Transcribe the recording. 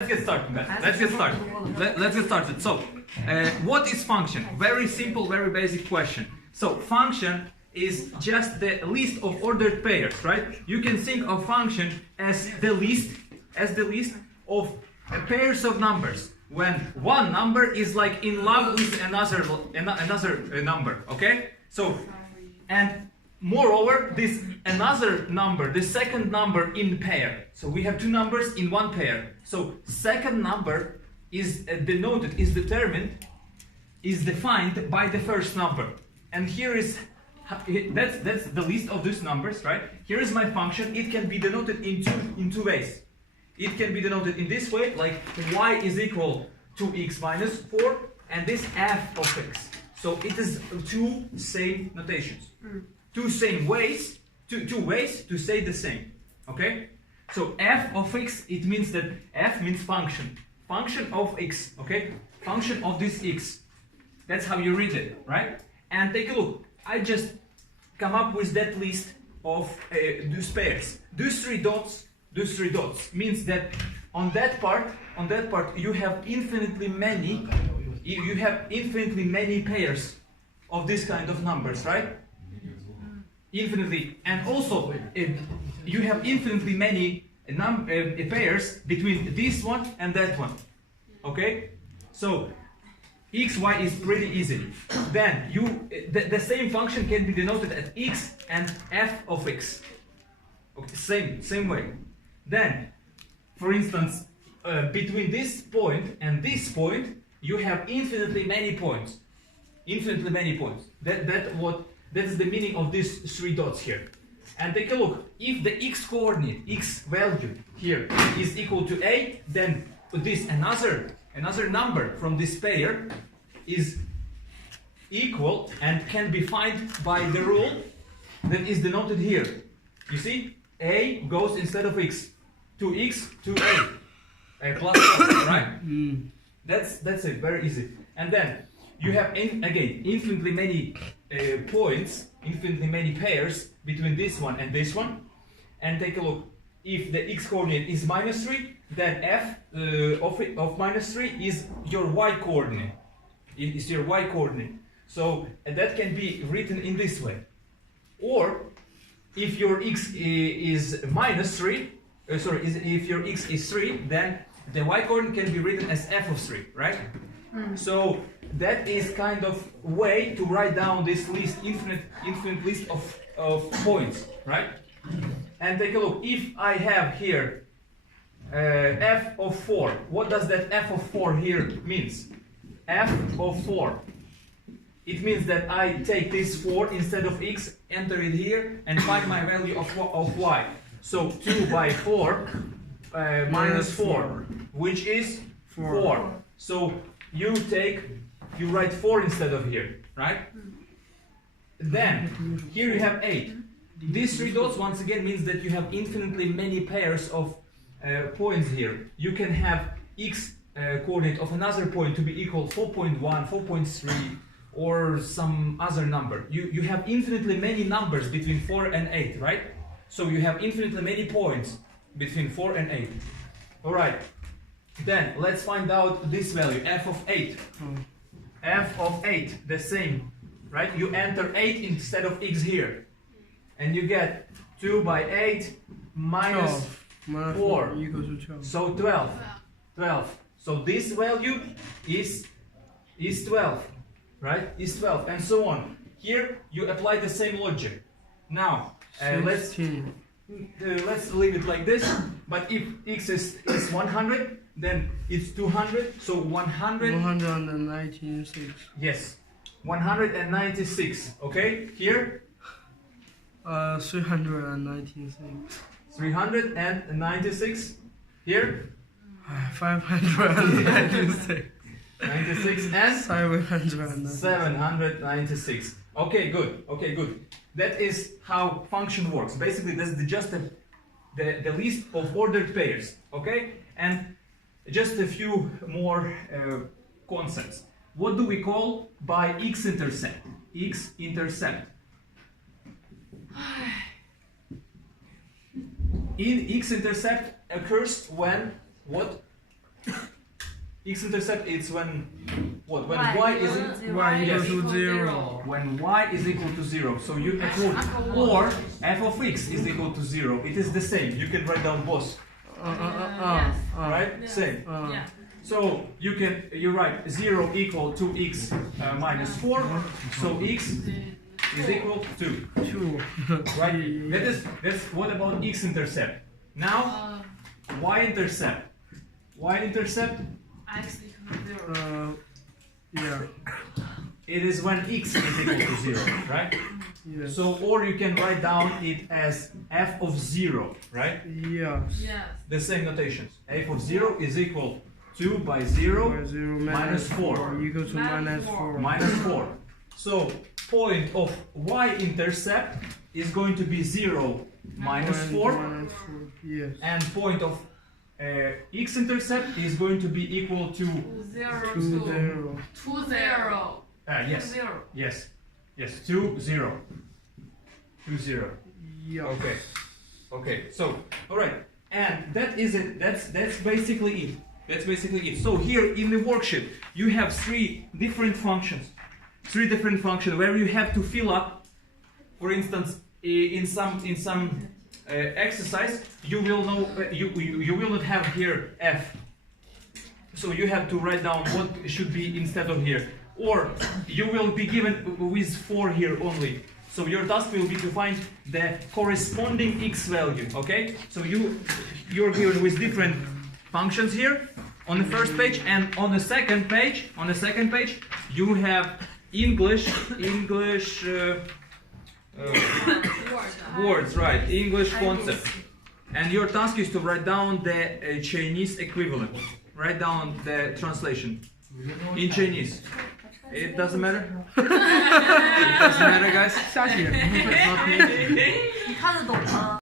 Let's get started, guys. Let's get started. Let's get started. So, what is function? Very simple, very basic question. So, function is just the list of ordered pairs, right? You can think of function as the list of pairs of numbers. When one number is like in love with another number, okay? So, and moreover, this another number, the second number in pair. So we have two numbers in one pair. So second number is defined by the first number. And here is that's the list of these numbers, right? Here is my function. It can be denoted in two ways. It can be denoted in this way, like y is equal to x minus 4, and this f of x. So it is two same notations. Two ways to say the same. Okay? So f of x, it means that f means function. Function of x, okay? Function of this x. That's how you read it, right? And take a look. I just come up with that list of these pairs. These three dots means that on that part you have infinitely many pairs of this kind of numbers, right? Infinitely, and also you have infinitely many pairs between this one and that one. Okay, so x, y is pretty easy. Then the same function can be denoted as x and f of x. Okay, same way. Then, for instance, between this point and this point, you have infinitely many points. Infinitely many points. That is the meaning of these three dots here. And take a look. If the x coordinate, x value here is equal to a, then this another number from this pair is equal and can be found by the rule that is denoted here. You see, a goes instead of x to x to a plus 1, right? That's it. Very easy. And then you have again infinitely many points, infinitely many pairs between this one and this one. And take a look. If the x coordinate is minus 3, then f of minus 3 is your y coordinate. It is your y coordinate. So that can be written in this way. Or if your x is minus 3, if your x is 3, then the y coordinate can be written as f of 3, right? So that is kind of way to write down this list, infinite list of points, right? And take a look. If I have here f of 4, what does that f of 4 here means? F of 4. It means that I take this 4 instead of x, enter it here, and find my value of y. So 2 by 4 minus 4, which is 4. So you write 4 instead of here, right? Then here you have 8. These three dots once again means that you have infinitely many pairs of points here. You can have x coordinate of another point to be equal 4.1, 4.3, or some other number. You have infinitely many numbers between 4 and 8, right? So you have infinitely many points between 4 and 8. All right. Then let's find out this value, f of 8. F of 8, the same, right? You enter 8 instead of x here. And you get 2 by 8 minus 4 equals to 12. So 12. 12. So this value is 12, right? Is 12, and so on. Here you apply the same logic. Now let's leave it like this. But if x is 100, then it's 200. So 196. Yes, 196. Okay, here. 396. 396. Here. 596. 96 and 796. 796. Okay, good. Okay, good. That is how function works. Basically, that's just the list of ordered pairs. Okay, and just a few more concepts. What do we call by x-intercept? X-intercept. In x-intercept occurs when what? X-intercept is when what? When Y y is Y Yes. equals to 0. when y is equal to 0. So you include or f of x is equal to 0. It is the same. You can write down both, right? Yes. Same. Yeah. So you write 0 equal to x minus 4. So x is equal to 2. right. That's what about x-intercept. Now y-intercept. Y-intercept. X equals 0. Yeah. It is when x is equal to 0, right? Yes. So, or you can write down it as f of 0, right? Yes. Yes. The same notations. f of 0 is equal to by 0 By 0 minus 4 equal to minus 4. minus 4. So, point of y-intercept is going to be 0 minus 4, Minus 4. Yes. and point of x-intercept is going to be equal to 0 2 2 0. 2 0. yes, 0. yes, yes, 2 0, 2 0. Yeah. Okay. Okay. So, all right. And that is it. That's basically it. That's basically it. So here in the worksheet, you have three different functions. Three different functions where you have to fill up. For instance, in some exercise, you will know you will not have here f. So you have to write down what should be instead of here. Or you will be given with 4 here only. So your task will be to find the corresponding x value, okay? So you're given with different functions here on the first page, and on the second page, you have English words, right? English concept. And your task is to write down the Chinese equivalent. Write down the translation in Chinese. It doesn't matter. It doesn't matter, guys. 下写。你看得懂吗？